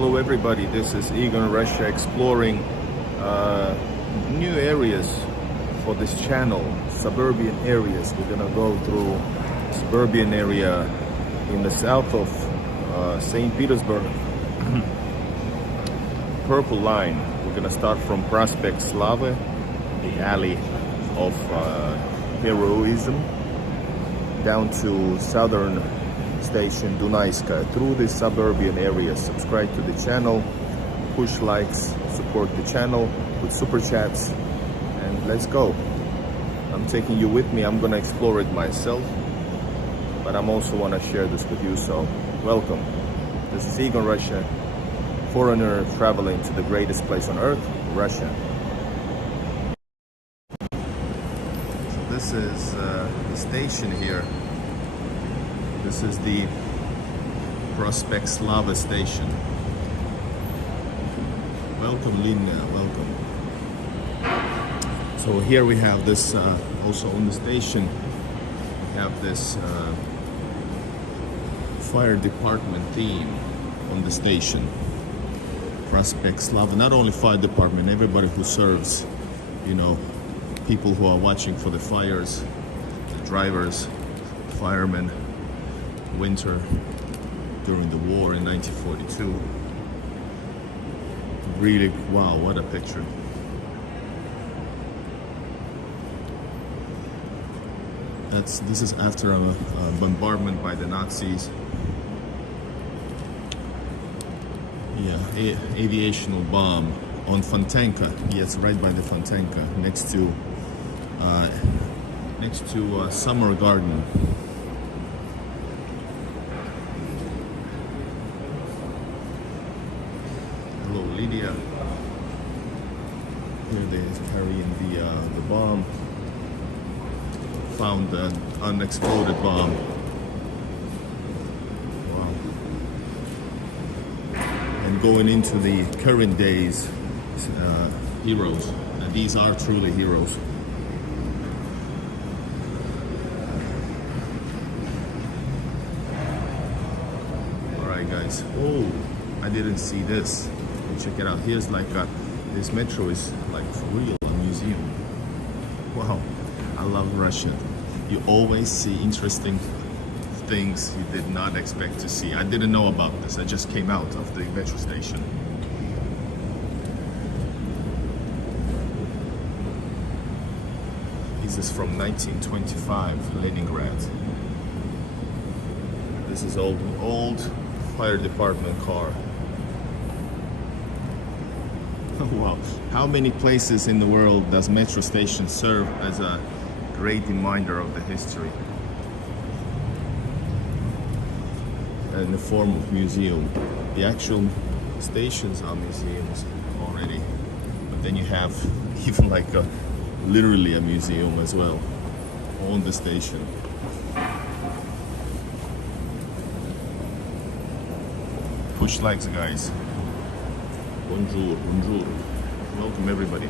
Hello everybody, this is Egon Russia exploring new areas for this channel, suburban areas. We're gonna go through suburban area in the south of St. Petersburg. Purple line. We're gonna start from Prospekt Slava, the alley of heroism, down to southern station Dunayskaya, through the suburban areas. Subscribe to the channel, push likes, support the channel with super chats, and let's go. I'm taking you with me. I'm gonna explore it myself, but I'm also want to share this with you, so welcome. This is Egon Russia, foreigner traveling to the greatest place on earth, Russia. So this is the station here. This is the Prospekt Slava station. Welcome, Lina, welcome. So here we have this, also on the station, we have this fire department theme on the station. Prospekt Slava, not only fire department, everybody who serves, you know, people who are watching for the fires, the drivers, firemen, winter during the war in 1942. Really, wow, what a picture. This is after a bombardment by the Nazis. Yeah, aviational bomb on Fontanka. Yes, right by the Fontanka, next to Summer Garden. Hello, Lydia. Here they're carrying the bomb. Found an unexploded bomb. Wow. And going into the current days, heroes. And these are truly heroes. All right, guys. Oh, I didn't see this. Check it out. Here's like this metro is like for real, a museum. Wow, I love Russia. You always see interesting things you did not expect to see. I didn't know about this. I just came out of the metro station. This is from 1925, Leningrad. This is old fire department car. Wow, how many places in the world does metro station serve as a great reminder of the history in the form of museum? The actual stations are museums already, but then you have even like literally a museum as well on the station. Push likes, guys. Bonjour, bonjour. Welcome everybody.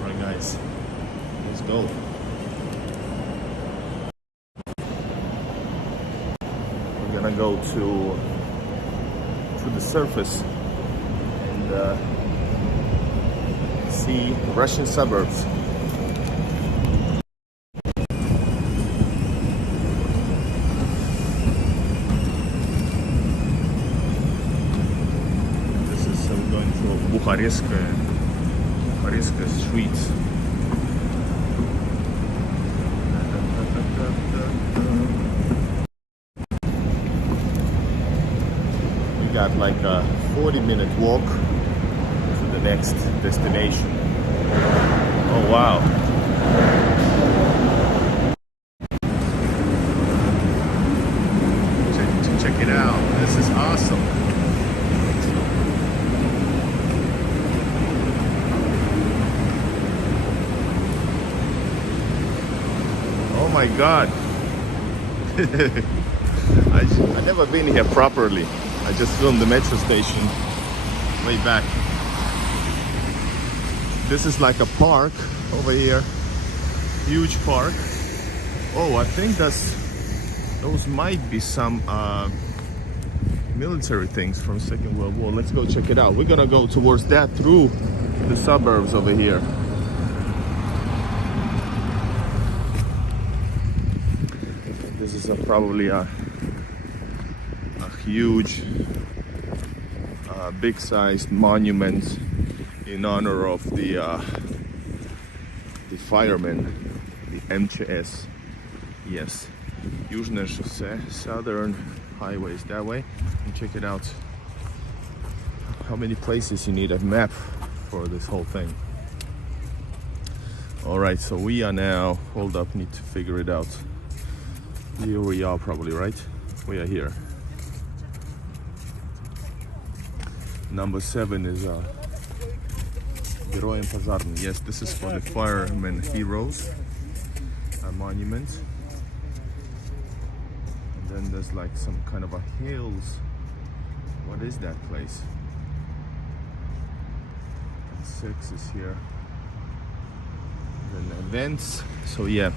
All right, guys, let's go. Gonna go to the surface and see Russian suburbs. This is going through Bukhareskaya streets. Got like a 40-minute walk to the next destination. Oh wow. Check it out. This is awesome. Oh my God. I never been here properly. I just filmed the metro station way back. This is like a park over here. Huge park. Oh, I think those might be some military things from Second World War. Let's go check it out. We're gonna go towards that through the suburbs over here. This is probably a huge, big-sized monument in honor of the firemen, the MCS. Yes, Южное шоссе, Southern highways that way. And check it out. How many places you need a map for this whole thing. All right, so we are now, hold up, need to figure it out. Here we are probably, right? We are here. Number 7 is Героям пожарным. Yes, this is for the firemen heroes, a monument. And then there's like some kind of a hills. What is that place? And 6 is here. And then events. So yeah,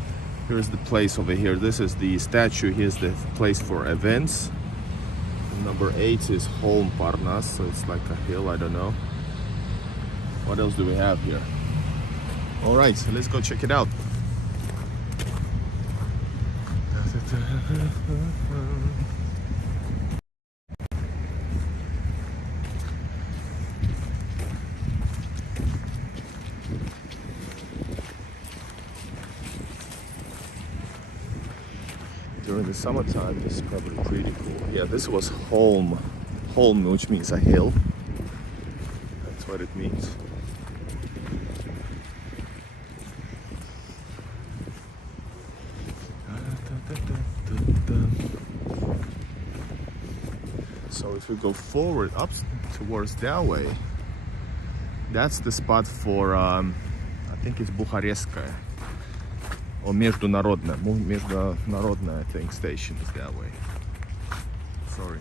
here's the place over here. This is the statue. Here's the place for events. And number 8 is Holm Parnas. So it's like a hill. I don't know. What else do we have here? All right, so let's go check it out. During the summertime, this is probably pretty cool. Yeah, this was Holm, which means a hill. That's what it means. So if we go forward up towards that way, that's the spot for I think it's Dunayskaya or Международная, I think, station is that way. Sorry.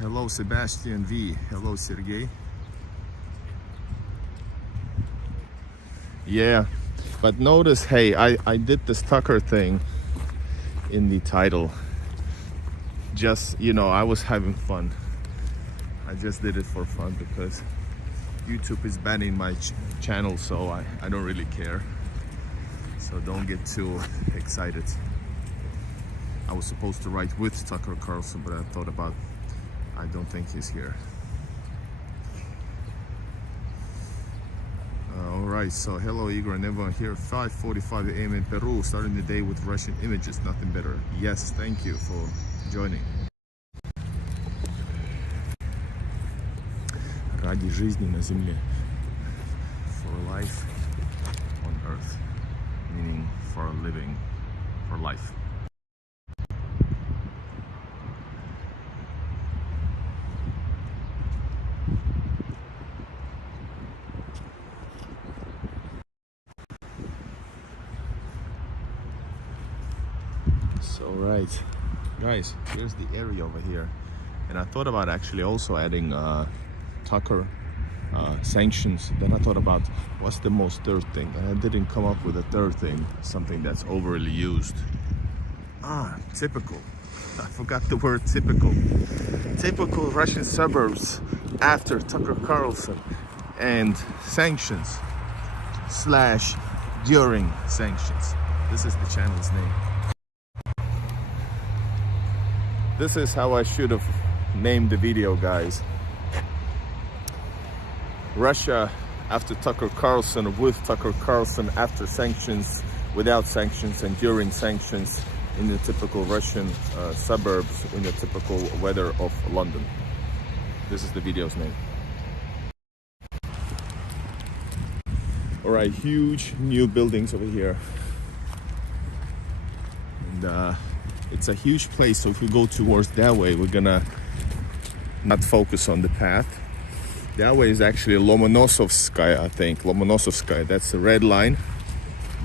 Hello Sebastian V. Hello Sergey. Yeah, but notice, hey, I did this Tucker thing in the title. Just, you know, I was having fun. I just did it for fun because YouTube is banning my channel, so I don't really care. So don't get too excited. I was supposed to write with Tucker Carlson, but I thought about, I don't think he's here. Alright, so hello Igor and everyone here. 5:45 a.m. in Peru, starting the day with Russian images, nothing better. Yes, thank you for joining. Ради жизни на земле. For life on earth, meaning for a living, for life. So right, guys, here's the area over here, and I thought about actually also adding Tucker sanctions. Then I thought about what's the most third thing, and I didn't come up with a third thing, something that's overly used. Typical. I forgot the word typical. Typical Russian suburbs after Tucker Carlson and sanctions / during sanctions. This is the channel's name. This is how I should have named the video, guys. Russia after Tucker Carlson, with Tucker Carlson, after sanctions, without sanctions, and during sanctions, in the typical Russian suburbs, in the typical weather of London. This is the video's name. All right, huge new buildings over here. And it's a huge place, so if we go towards that way, we're gonna not focus on the path. That way is actually Lomonosovskaya, I think. Lomonosovskaya, that's the red line.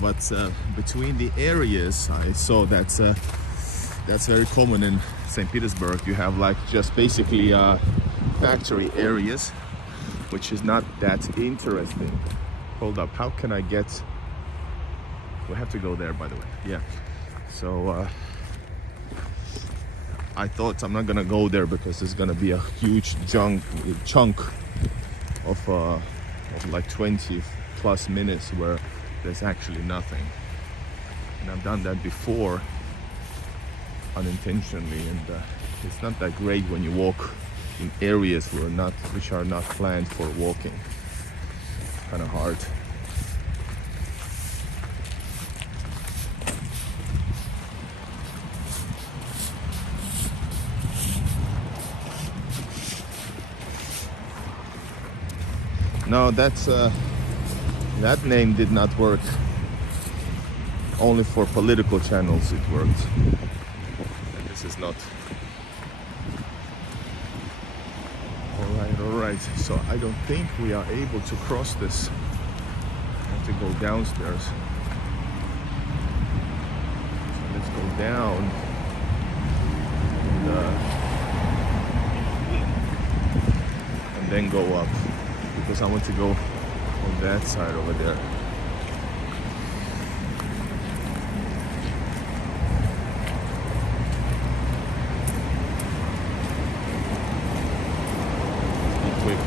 but between the areas I saw that's very common in St. Petersburg. You have like just basically factory areas, which is not that interesting. Hold up, how can I get, we have to go there by the way. Yeah, so I thought I'm not gonna go there because there's gonna be a huge chunk of like 20 plus minutes where there's actually nothing. And I've done that before unintentionally, and it's not that great when you walk in areas which are not planned for walking. It's kind of hard. No, that name did not work. Only for political channels it worked. And this is not. All right. So I don't think we are able to cross this. I have to go downstairs. So let's go down. And then go up. Because I want to go on that side over there. Be quick.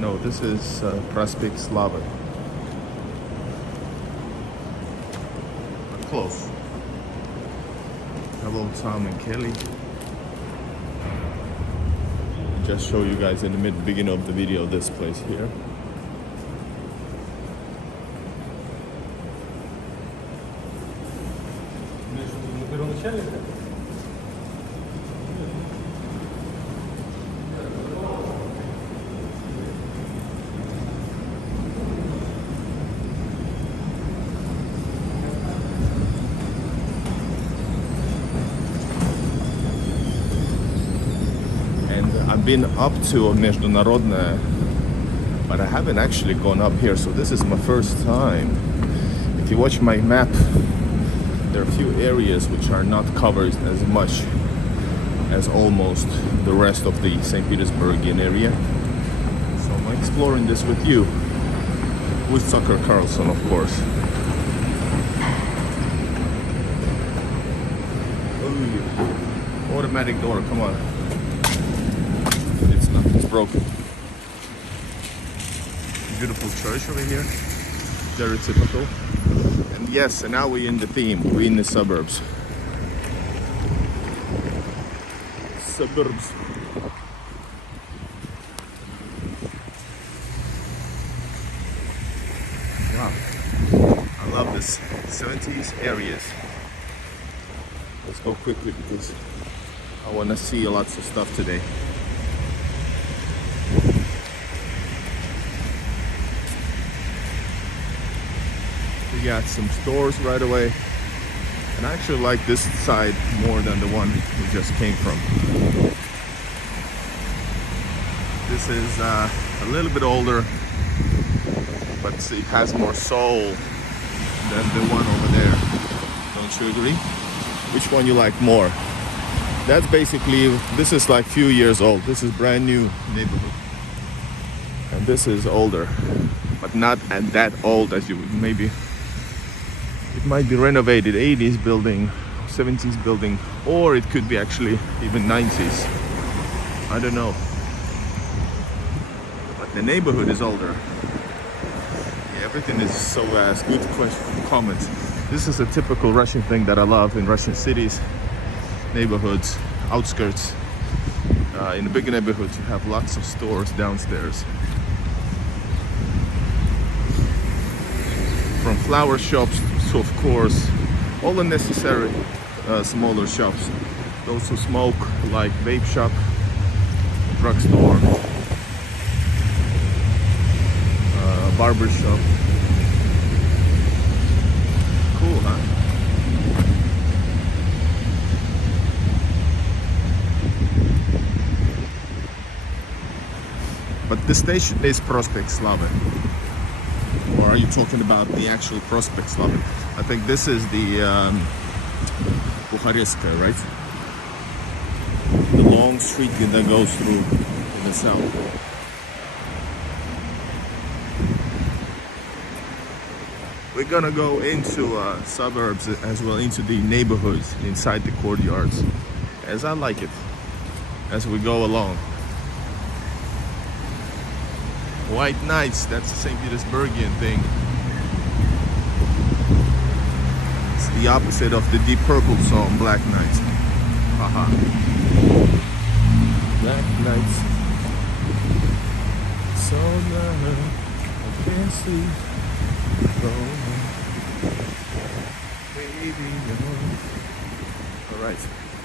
No, this is Prospekt Slava. But close. Hello, Tom and Kelly. Just show you guys in the beginning of the video this place here. I've been up to Международная, but I haven't actually gone up here, so this is my first time. If you watch my map, there are a few areas which are not covered as much as almost the rest of the St. Petersburgian area. So I'm exploring this with you, with TUCKER CARLSON, of course. Ooh, automatic door, come on. It's broken. Beautiful church over here, very typical. And yes, and now we're in the theme, we're in the suburbs. Suburbs. Wow, I love this 70s areas. Let's go quickly because I want to see lots of stuff today. We got some stores right away, and I actually like this side more than the one we just came from. This is a little bit older, but it has more soul than the one over there. Don't you agree? Which one you like more? That's basically, this is like few years old. This is brand new neighborhood, and this is older, but not that old as you would maybe. It might be renovated, 80s building, 70s building, or it could be actually even 90s. I don't know. But the neighborhood is older. Yeah, everything is so vast. Good question, comment. This is a typical Russian thing that I love in Russian cities, neighborhoods, outskirts. In the big neighborhoods, you have lots of stores downstairs. From flower shops to, of course, all the necessary smaller shops. Those who smoke, like vape shop, drugstore, barber shop. Cool, huh? But the station is Prospekt Slava. Or are you talking about the actual Prospekt Slava? I think this is the Dunayskaya, right? The long street that goes through in the south. We're gonna go into suburbs as well, into the neighborhoods inside the courtyards, as I like it, as we go along. White nights, that's the St. Petersburgian thing. It's the opposite of the Deep Purple song, Black Nights. Haha. Black nights. So loud, I can't sleep. All right.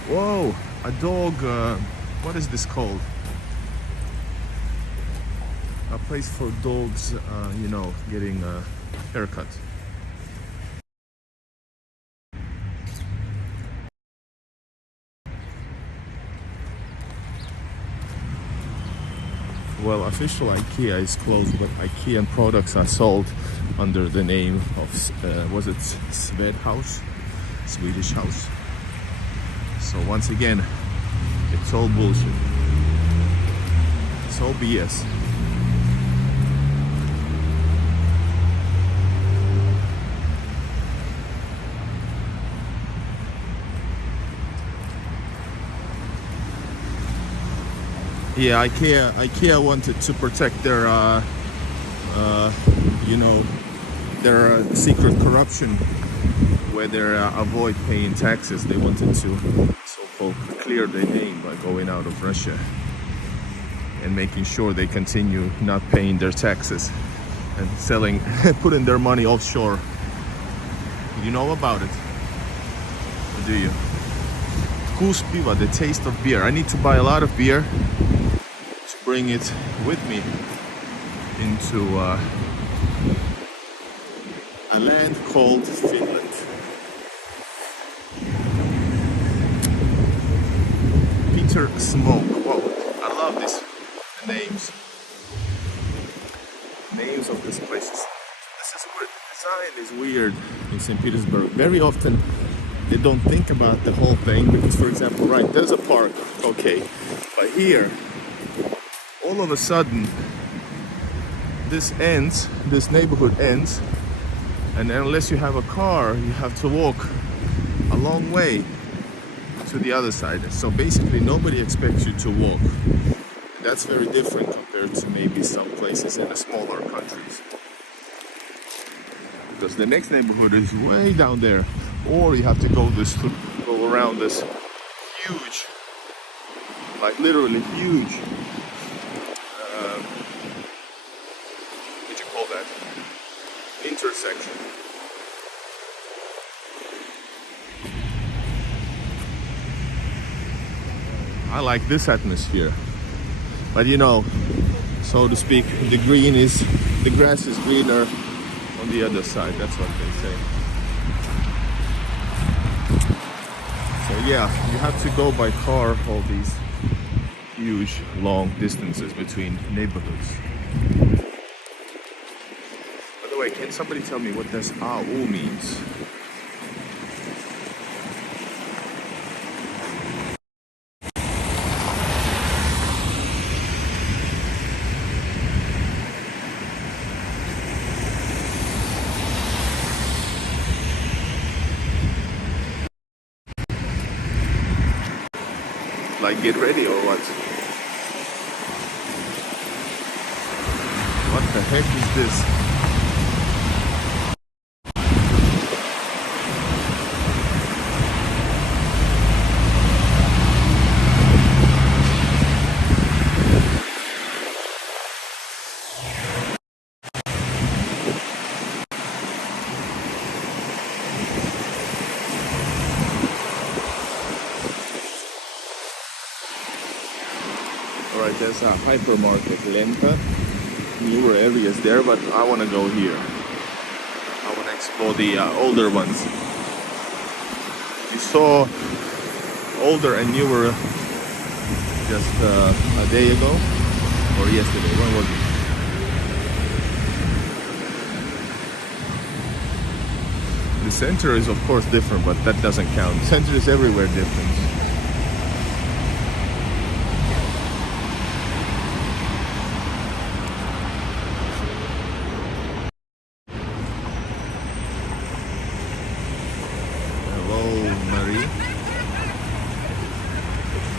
Whoa, a dog. What is this called? A place for dogs, you know, getting a haircut. Well, official IKEA is closed, but IKEA products are sold under the name of, was it Sved House? Swedish House. So once again, it's all bullshit. It's all BS. Yeah, IKEA wanted to protect their, you know, their secret corruption, where they avoid paying taxes. They wanted to so-called clear their name by going out of Russia and making sure they continue not paying their taxes and selling, putting their money offshore. You know about it, or do you? Vkus piva, the taste of beer. I need to buy a lot of beer to bring it with me into a land called Finland. Peter Smoke. Whoa, I love this. The names of these places. This is weird. The design is weird in St. Petersburg. Very often they don't think about the whole thing because, for example, right, there's a park, okay, but here, all of a sudden, this neighborhood ends, and unless you have a car, you have to walk a long way to the other side. So basically, nobody expects you to walk. That's very different compared to maybe some places in the smaller countries. Because the next neighborhood is way down there, or you have to go around this huge, like literally huge, what do you call that? Intersection. I like this atmosphere, but you know, so to speak, the grass is greener on the other side. That's what they say. So yeah, you have to go by car all these huge long distances between neighborhoods. By the way, can somebody tell me what this AU means? Like get ready or what? What the heck is this? Alright, there's a hypermarket, Lenta. Newer areas there, but I want to go here. I want to explore the older ones. You saw older and newer just a day ago or yesterday. When was it? The center is of course different, but that doesn't count. Center is everywhere different.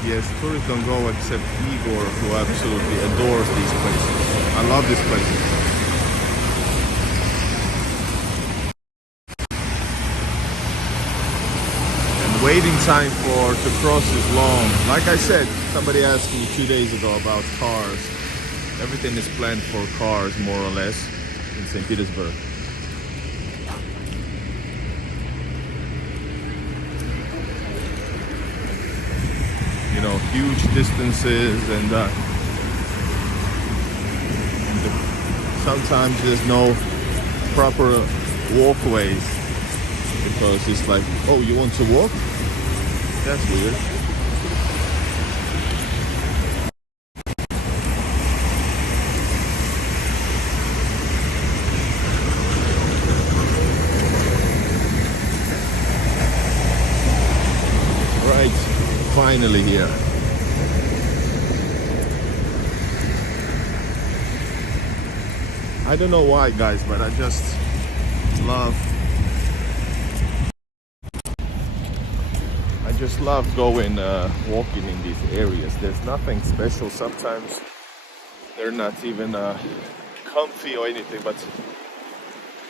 Yes, tourists don't go except Igor, who absolutely adores these places. I love this place. And waiting time to cross is long. Like I said, somebody asked me 2 days ago about cars. Everything is planned for cars, more or less, in St. Petersburg. You know, huge distances, and sometimes there's no proper walkways because it's like, oh, you want to walk? That's weird. Finally here. I don't know why, guys, but I just love going walking in these areas. There's nothing special. Sometimes they're not even comfy or anything, but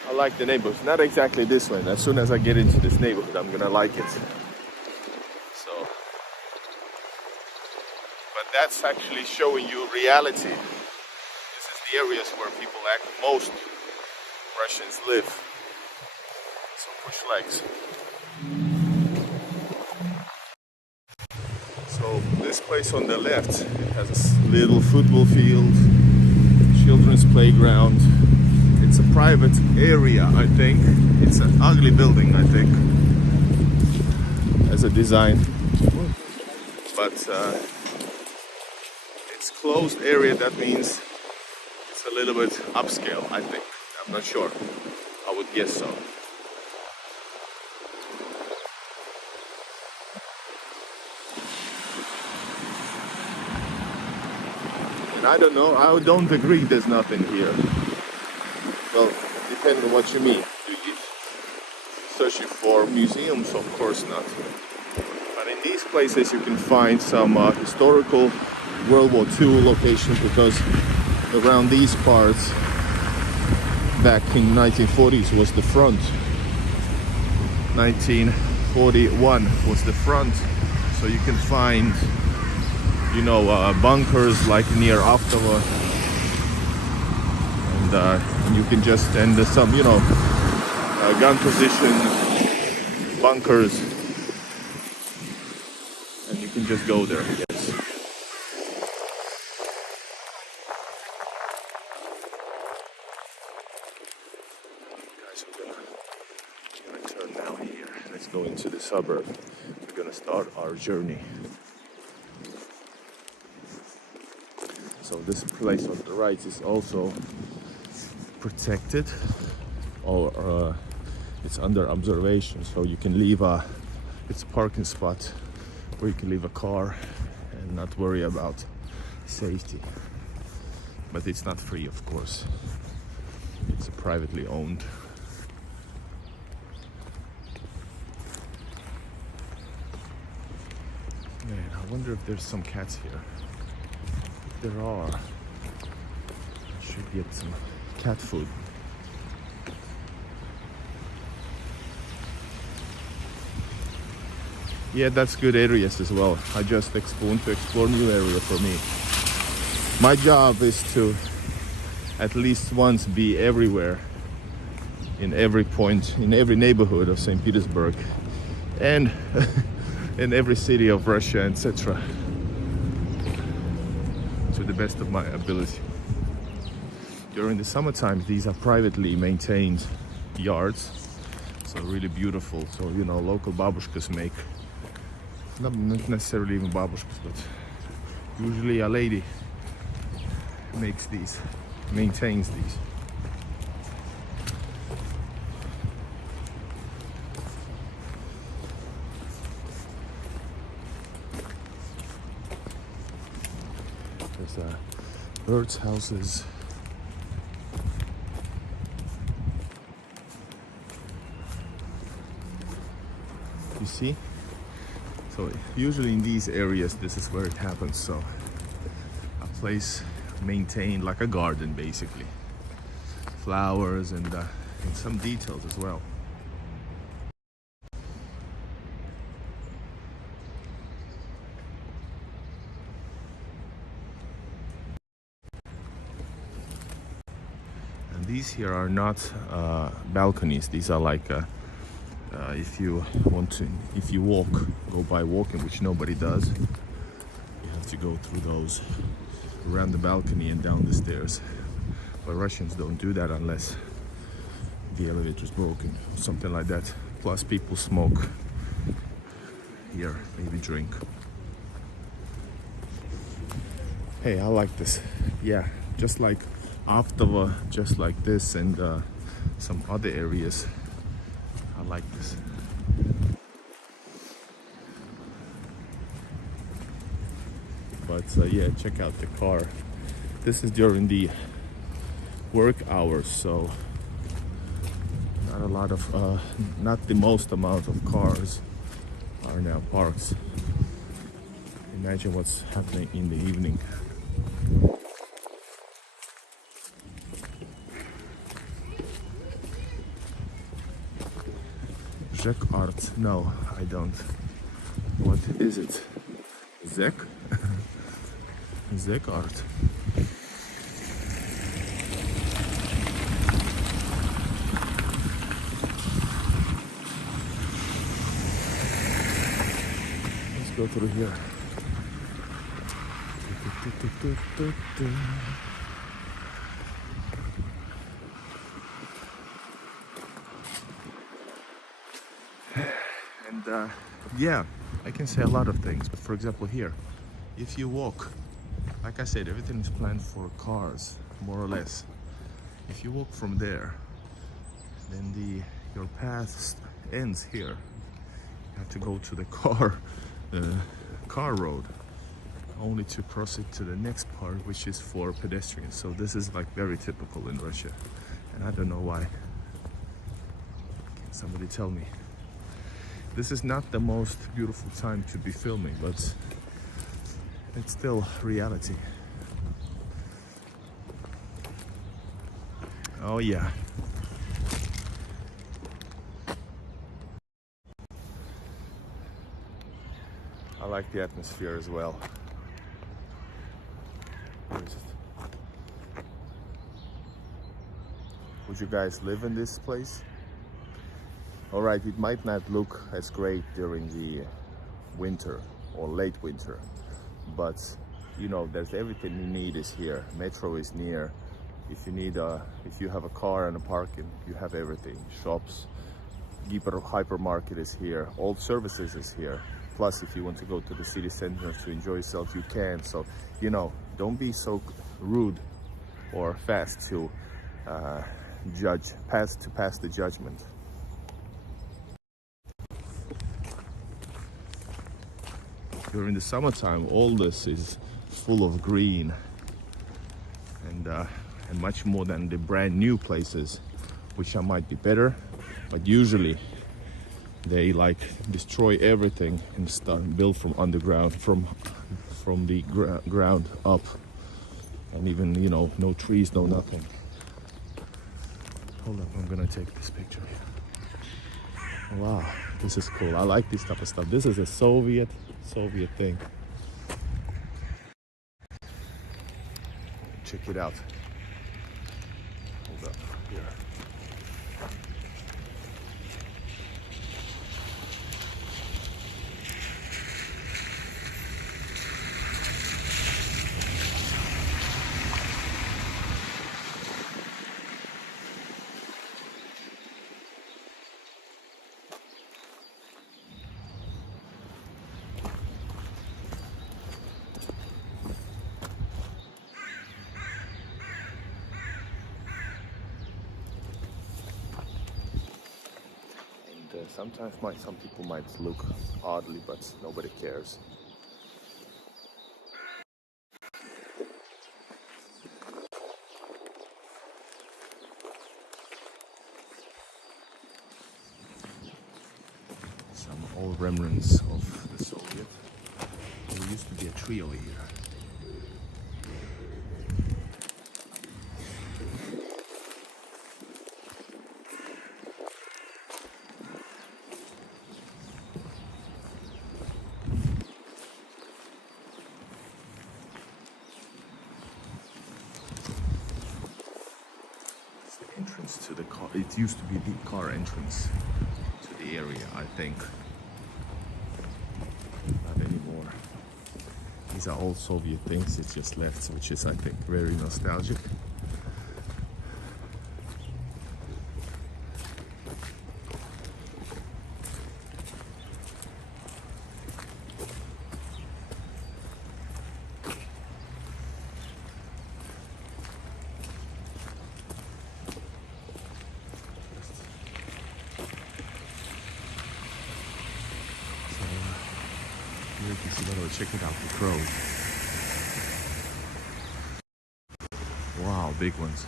I like the neighborhood. Not exactly this one. As soon as I get into this neighborhood, I'm gonna like it. That's actually showing you reality. This is the areas where people most Russians live. So push legs. So this place on the left, it has a little football field, children's playground. It's a private area, I think. It's an ugly building, I think, as a design. But closed area, that means it's a little bit upscale, I think. I'm not sure. I would guess so. And I don't know, I don't agree there's nothing here. Well, depending on what you mean. Do you searching for museums? Of course not. But in these places you can find some historical World War II locations, because around these parts back in 1940s was the front. 1941 was the front, so you can find, you know, bunkers like near Avtova, and you can just end some, you know, gun position bunkers, and you can just go there. Yes. Go into the suburb. We're gonna start our journey. So this place on the right is also protected, or it's under observation, so you can leave it's a parking spot where you can leave a car and not worry about safety. But it's not free, of course. It's privately owned. Man, I wonder if there's some cats here. If there are, I should get some cat food. Yeah, that's good areas as well. I just want to explore new area for me. My job is to at least once be everywhere, in every point, in every neighborhood of St. Petersburg, and in every city of Russia, etc. to the best of my ability. During the summertime, these are privately maintained yards, so really beautiful. So, you know, local babushkas make, not necessarily even babushkas, but usually a lady makes these, maintains these. There's birds' houses. You see? So usually in these areas, this is where it happens. So a place maintained like a garden, basically. Flowers and some details as well. And these here are not balconies. These are like if you want to, if you go by walking, which nobody does, you have to go through those, around the balcony and down the stairs. But Russians don't do that unless the elevator is broken, something like that. Plus people smoke here, maybe drink. Hey, I like this. Yeah, just like Avtova, just like this, and some other areas. I like this. But yeah, check out the car. This is during the work hours, so not a lot of, not the most amount of cars are now parked. Imagine what's happening in the evening. Zek art? No, I don't. What is it? Zek? Zek art. Let's go through here. And yeah, I can say a lot of things, but for example here, if you walk, like I said, everything is planned for cars, more or less. If you walk from there, then your path ends here. You have to go to the car road, only to proceed to the next part, which is for pedestrians. So this is like very typical in Russia, and I don't know why. Can somebody tell me? This is not the most beautiful time to be filming, but it's still reality. Oh yeah. I like the atmosphere as well. Where is it? Would you guys live in this place? All right, it might not look as great during the winter or late winter, but you know, there's everything you need is here. Metro is near. If you have a car and a parking, you have everything. Shops, hypermarket is here. All services is here. Plus, if you want to go to the city center to enjoy yourself, you can. So, you know, don't be so rude or fast to pass the judgment. During the summertime, all this is full of green and much more than the brand new places, which might be better, but usually they like destroy everything and start build from underground, from the ground up, and even, you know, no trees, no nothing. Hold up, I'm gonna take this picture. Wow, this is cool. I like this type of stuff. This is a Soviet thing. Check it out. Hold up here. Sometimes some people might look oddly, but nobody cares. Some old remnants of the Soviet. There used to be a tree over here. Entrance to the car. It used to be the car entrance to the area, I think. Not anymore. These are all Soviet things. It's just left, which is, I think, very nostalgic. Here you can see that. Check it out, the crows. Wow, big ones.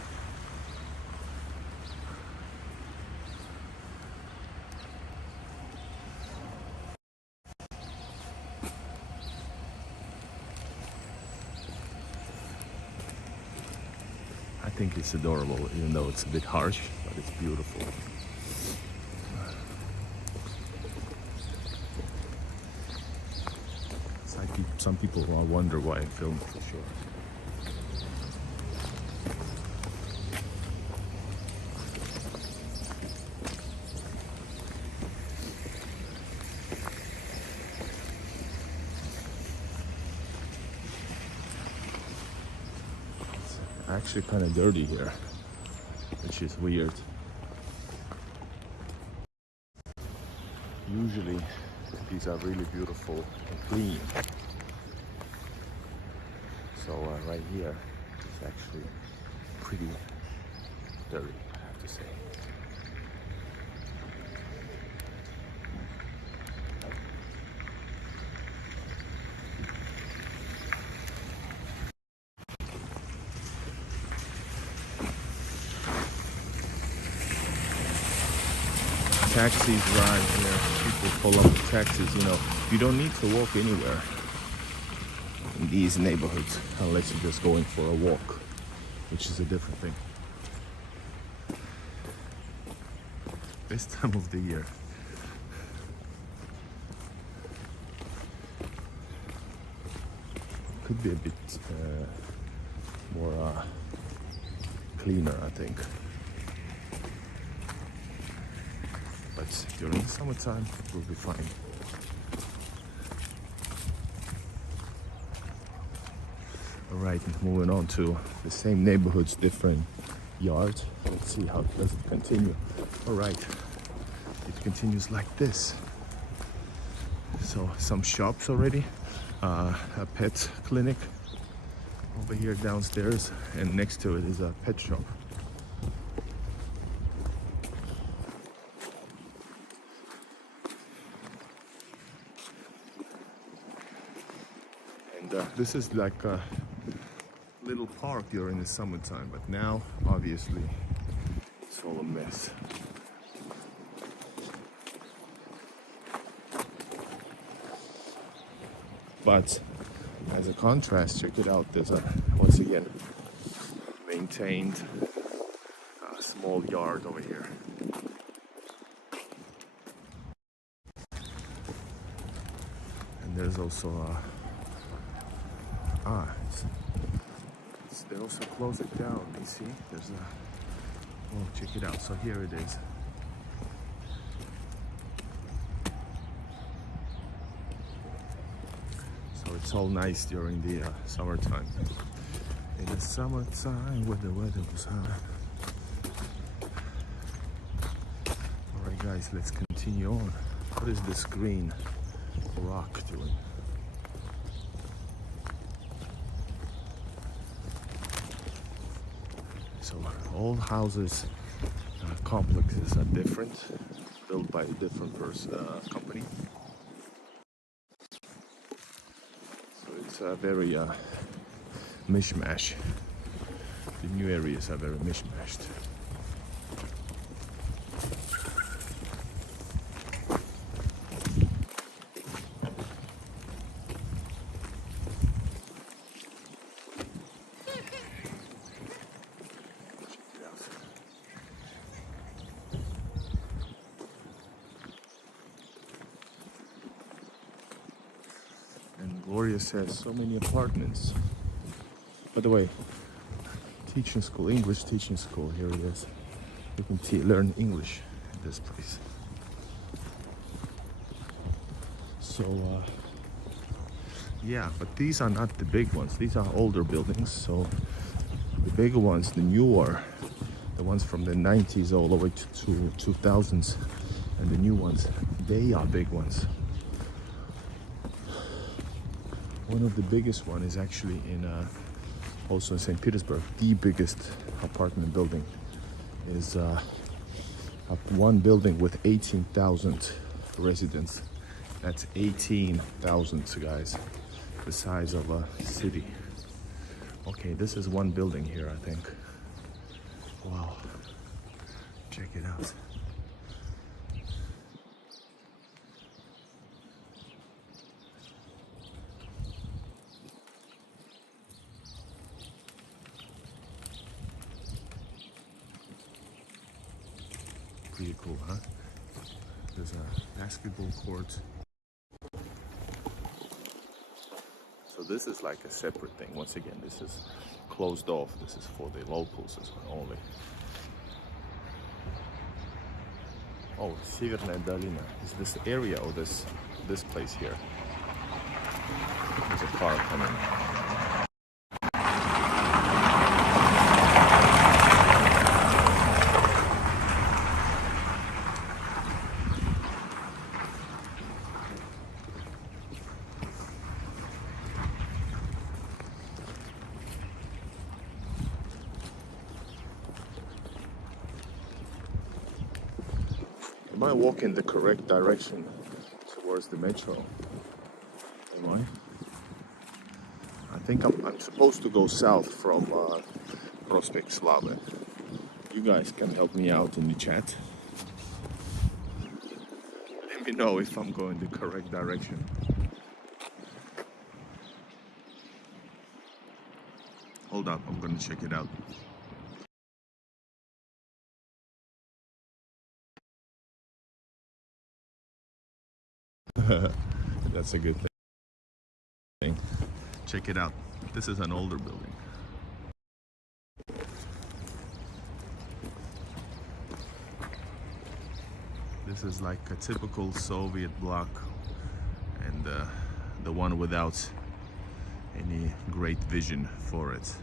I think it's adorable, even though it's a bit harsh, but it's beautiful. Some people will wonder why I film for sure. It's actually kind of dirty here, which is weird. Usually these are really beautiful and clean. So right here is actually pretty dirty, I have to say. Taxis drive here. People pull up the taxis, you know. You don't need to walk anywhere in these neighborhoods unless you're just going for a walk, which is a different thing. This time of the year. Could be a bit more cleaner, I think. But during the summertime, it will be fine. Alright, moving on to the same neighborhoods, different yards. Let's see how does it continue. Alright, it continues like this. So some shops already, a pet clinic over here downstairs, and next to it is a pet shop. And this is like a little park during the summertime, but now obviously it's all a mess. But as a contrast, check it out, there's a once again maintained small yard over here. And there's also they also close it down. You see, there's a, oh, check it out. So here it is. So it's all nice during the summertime. In the summertime, when the weather was hot. All right, guys, let's continue on. What is this green rock doing? So all houses, complexes are different. built by a different company. So it's a very mishmash. The new areas are very mishmashed. And Gloria says so many apartments. By the way, teaching school, English teaching school, here it is. You can learn English in this place. So, yeah, but these are not the big ones. These are older buildings. So the bigger ones, the newer, the ones from the 90s all the way to 2000s, and the new ones, they are big ones. One of the biggest one is actually in also in St. Petersburg. The biggest apartment building is one building with 18,000 residents. That's 18,000, guys. The size of a city. Okay, this is one building here, I think. Wow. Check it out. Pretty cool, huh? There's a basketball court. So this is like a separate thing. Once again, this is closed off. This is for the locals only. Oh, Северная Долина. Is this area or this place here? There's a car coming. Am I walking the correct direction towards the metro? Am I? I think I'm supposed to go south from Prospekt, Slava. You guys can help me out in the chat. Let me know if I'm going the correct direction. Hold up, I'm gonna check it out. That's a good thing. Check it out. This is an older building. This is like a typical Soviet block, and the one without any great vision for it.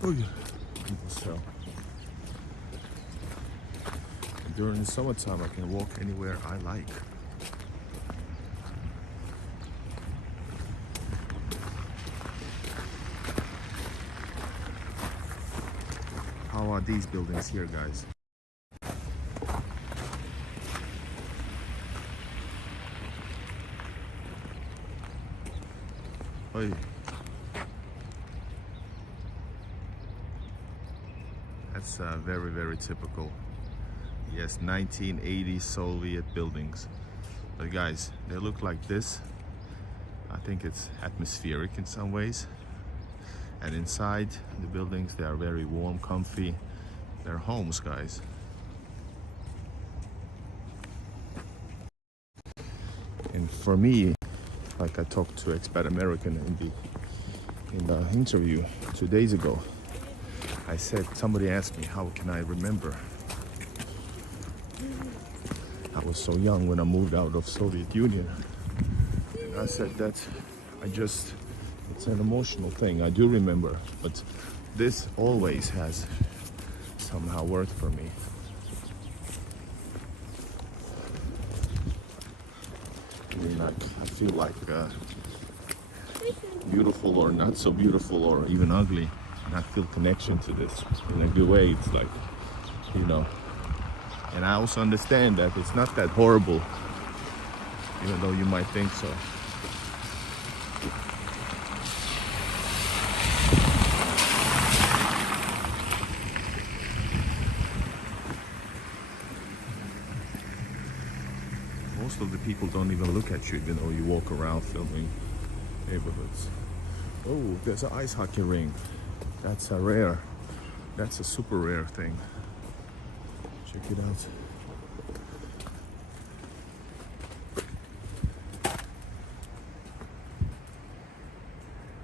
Oh yeah, people sell. During the summertime, I can walk anywhere I like. How are these buildings here, guys? Oi. That's very, very typical. Yes, 1980s Soviet buildings. But guys, they look like this. I think it's atmospheric in some ways. And inside the buildings, they are very warm, comfy. They're homes, guys. And for me, like I talked to expat American in the interview 2 days ago, I said, somebody asked me, how can I remember? I was so young when I moved out of Soviet Union. And I said that it's an emotional thing. I do remember, but this always has somehow worked for me. I mean, I feel like beautiful or not so beautiful or even ugly, and I feel connection to this in a good way. It's like, you know, and I also understand that it's not that horrible, even though you might think so. Most of the people don't even look at you, even though you walk around filming neighborhoods. Oh, there's an ice hockey ring. That's a rare. That's a super rare thing. Check it out.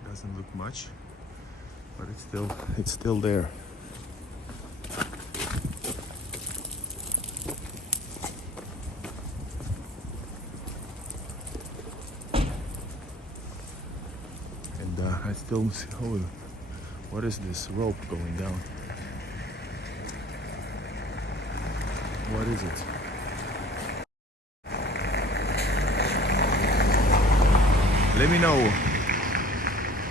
Doesn't look much, but it's still there. And I still see. Oh, what is this rope going down? What is it? Let me know.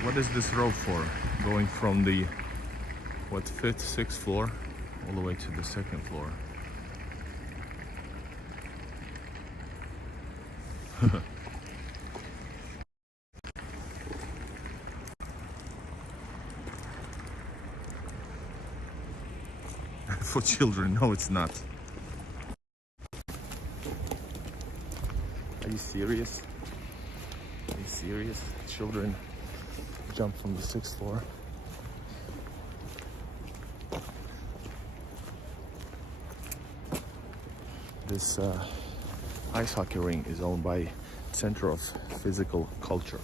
What is this rope for? Going from the, what, 5th, 6th floor all the way to the 2nd floor. For children, no, it's not. Are you serious? Are you serious? Children jump from the 6th floor. This ice hockey ring is owned by Center of Physical Culture.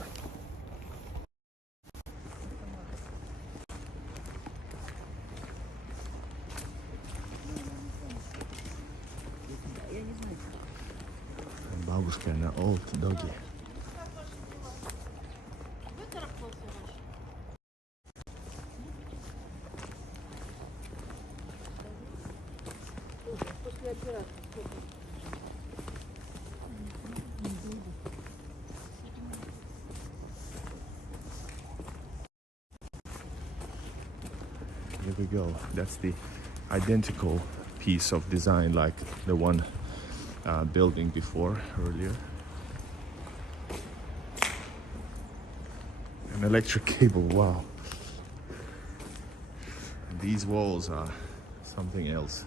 And бабушка на old doggy. Here we go. That's the identical piece of design like the one building before earlier. An electric cable, wow. And these walls are something else.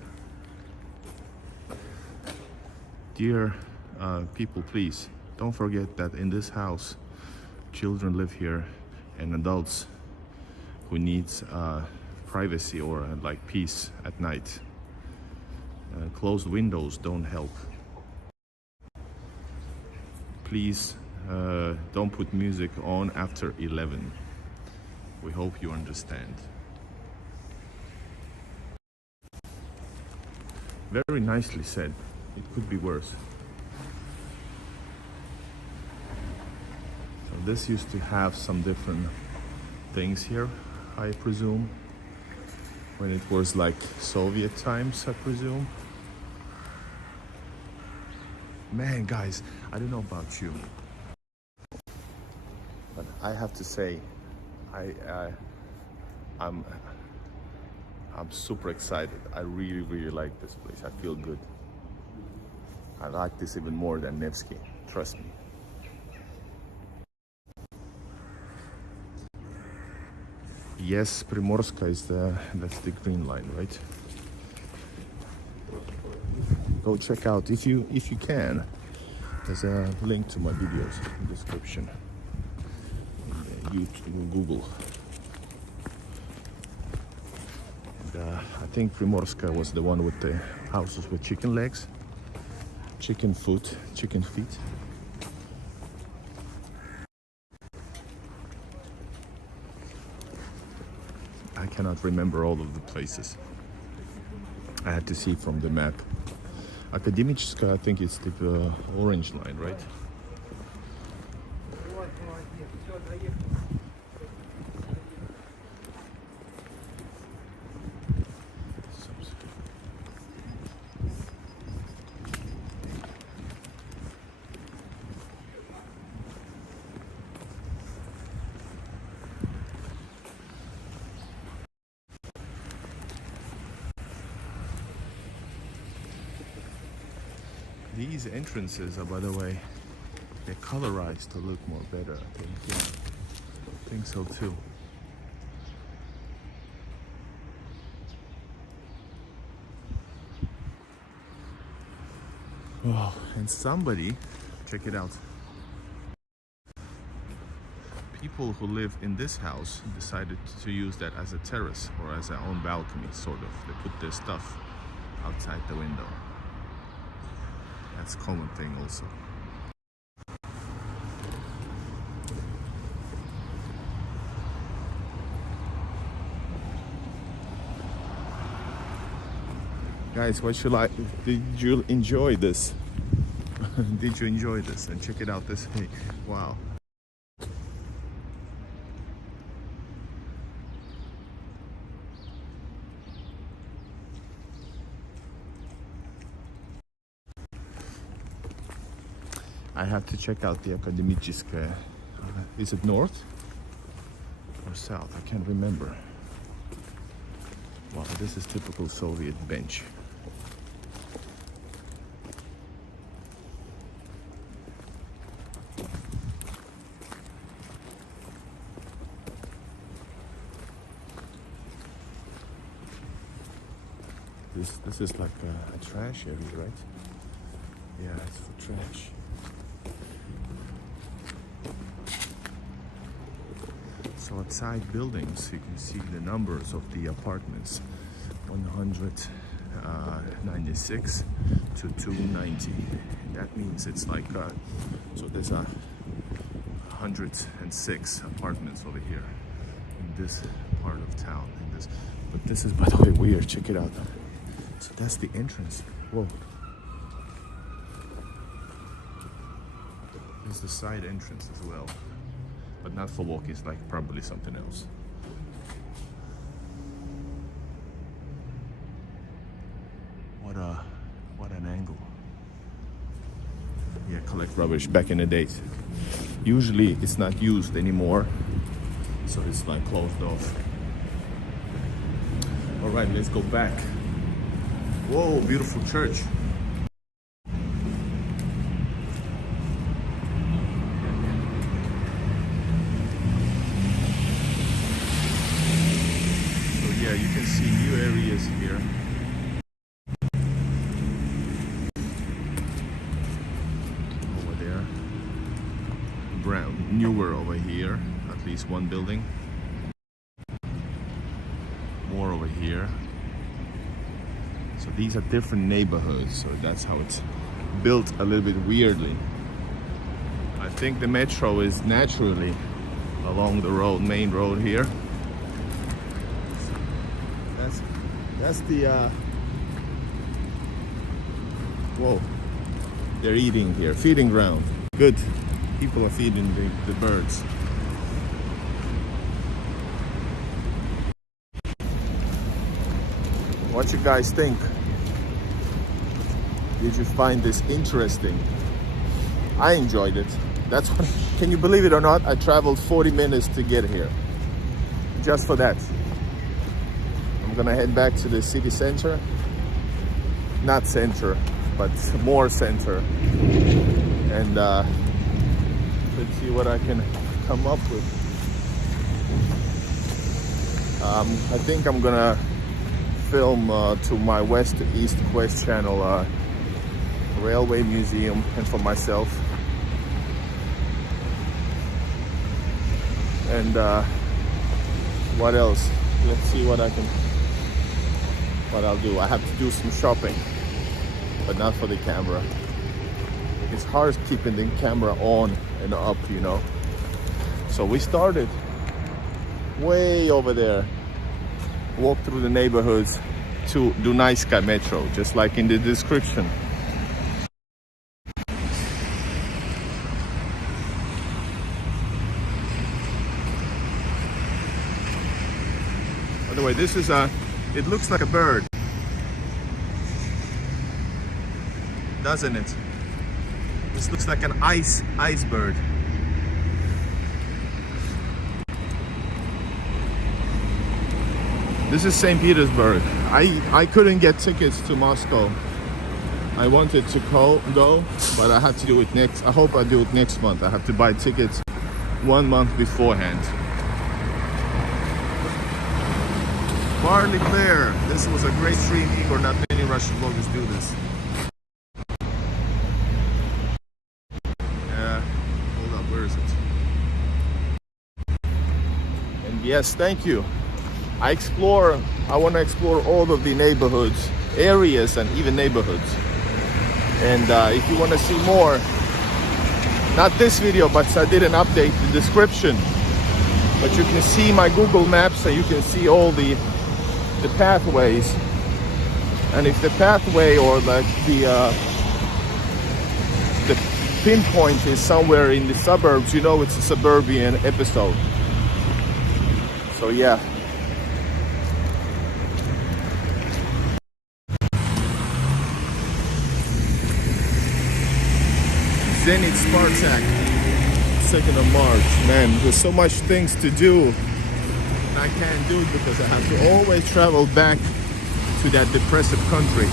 Dear people, please don't forget that in this house children live here and adults who needs privacy or like peace at night. Closed windows don't help. Please don't put music on after 11. We hope you understand. Very nicely said. It could be worse. So this used to have some different things here, I presume. When it was like Soviet times, I presume. Man, guys, I don't know about you, but I have to say, I'm super excited. I really like this place. I feel good. I like this even more than Nevsky. Trust me. Yes, Primorska is that's the green line, right? Go check out if you can. There's a link to my videos in the description. YouTube, Google. And I think Primorska was the one with the houses with chicken legs, chicken foot, chicken feet. I cannot remember all of the places. I had to see from the map. Akademichska, I think it's the orange line, right? These entrances are, by the way, they're colorized to look more better, I think. Yeah, I think so too. Oh, and somebody, check it out. People who live in this house decided to use that as a terrace or as their own balcony, sort of. They put their stuff outside the window. That's a common thing also. Guys, what should I? Did you enjoy this? Did you enjoy this? And check it out this way. Wow. I have to check out the Dunayskaya. Is it north or south? I can't remember. Wow, this is typical Soviet bench. This is like a trash area, right? Yeah, it's for trash. So outside buildings, you can see the numbers of the apartments. 196 to 290. And that means it's like, so there's 106 apartments over here in this part of town. But this is, by the way, weird. Check it out. So that's the entrance. Whoa. There's the side entrance as well. But not for walking, it's like probably something else. What an angle. Yeah, collect rubbish back in the days. Usually it's not used anymore, so it's like closed off. All right, let's go back. Whoa, beautiful church. Yeah, you can see new areas here. Over there. Newer over here, at least one building. More over here. So these are different neighborhoods, so that's how it's built a little bit weirdly. I think the metro is naturally along the road, main road here. That's the, whoa, they're eating here, feeding ground. Good, people are feeding the birds. What you guys think? Did you find this interesting? I enjoyed it. That's what, can you believe it or not? I traveled 40 minutes to get here. Just for that. I'm gonna head back to the city center. Not center, but more center. And let's see what I can come up with. I think I'm gonna film to my west to east quest channel railway museum, and for myself. And what else? Let's see what I'll do. I have to do some shopping, but not for the camera. It's hard keeping the camera on and up, you know. So we started way over there, walked through the neighborhoods to Dunayskaya metro, just like in the description. By the way, this is it looks like a bird, doesn't it? This looks like an ice bird. This is St. Petersburg. I couldn't get tickets to Moscow. I wanted to go, but I have to do it next. I hope I do it next month. I have to buy tickets 1 month beforehand. Barley Bear, this was a great stream, Igor. Not many Russian vloggers do this. Hold up, where is it? And yes, thank you. I want to explore all of the neighborhoods, areas, and even neighborhoods. And if you want to see more, not this video, but I did an update, the description. But you can see my Google Maps and you can see all the pathways. And if the pathway or like the pinpoint is somewhere in the suburbs, you know it's a suburban episode. So yeah. Zenit Spartak, 2nd of March. Man, there's so much things to do. I can't do it because I have to always travel back to that depressive country.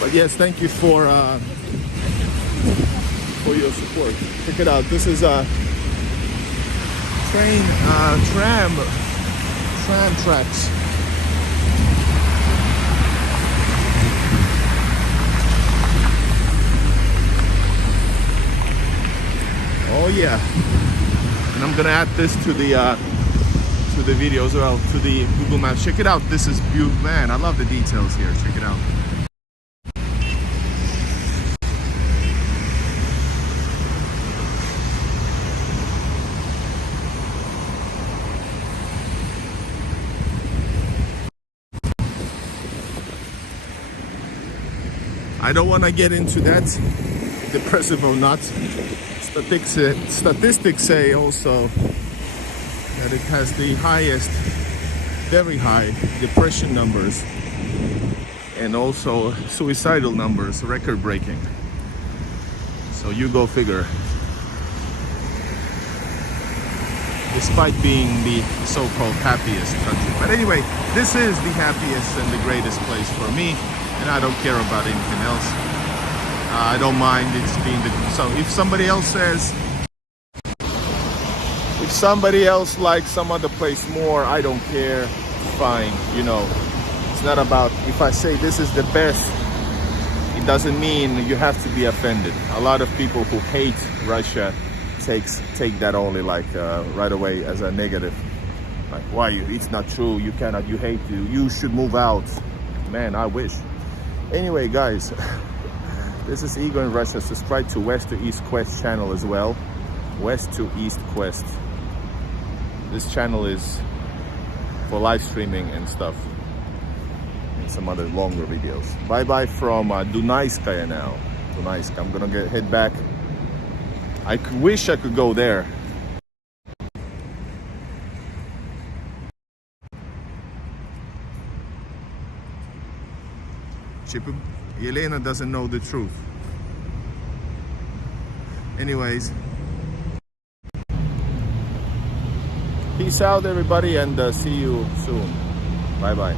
But yes, thank you for your support. Check it out. This is a tram tracks. Oh yeah, and I'm gonna add this to the video as well, to the Google Maps. Check it out. This is beautiful, man. I love the details here. Check it out. I don't want to get into that, depressive or not. Statistics say also that it has the highest, very high depression numbers and also suicidal numbers, record breaking. So you go figure. Despite being the so-called happiest country. But anyway, this is the happiest and the greatest place for me. And I don't care about anything else. I don't mind it's being the... So if somebody else says... If somebody else likes some other place more, I don't care. Fine, you know. It's not about... If I say this is the best, it doesn't mean you have to be offended. A lot of people who hate Russia take that only like right away as a negative. Like, why? It's not true. You cannot. You hate you. You should move out. Man, I wish. Anyway, guys, this is Igor in Russia. Subscribe to West to East Quest channel as well. West to East Quest. This channel is for live streaming and stuff. And some other longer videos. Bye bye from Dunayskaya now. Dunayskaya. I'm gonna head back. I wish I could go there. Elena doesn't know the truth. Anyways, peace out everybody, and see you soon. Bye bye.